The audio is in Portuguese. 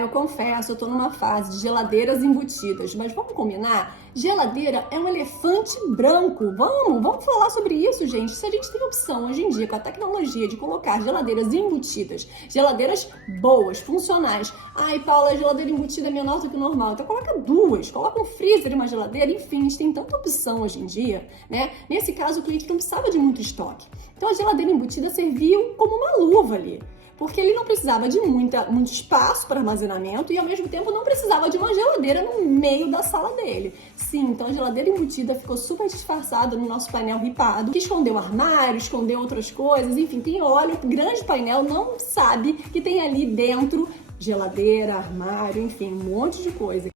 Eu confesso, eu tô numa fase de geladeiras embutidas, mas vamos combinar? Geladeira é um elefante branco. Vamos falar sobre isso, gente. Se a gente tem opção hoje em dia com a tecnologia de colocar geladeiras embutidas, geladeiras boas, funcionais. Ai, Paula, a geladeira embutida é menor do que o normal. Então coloca duas, coloca um freezer e uma geladeira, enfim, a gente tem tanta opção hoje em dia, né? Nesse caso, o cliente não precisava de muito estoque. Então a geladeira embutida serviu como uma luva ali. Porque ele não precisava de muito espaço para armazenamento e, ao mesmo tempo, não precisava de uma geladeira no meio da sala dele. Sim, então a geladeira embutida ficou super disfarçada no nosso painel ripado, que escondeu armário, escondeu outras coisas, enfim, quem olha o grande painel não sabe que tem ali dentro geladeira, armário, enfim, um monte de coisa.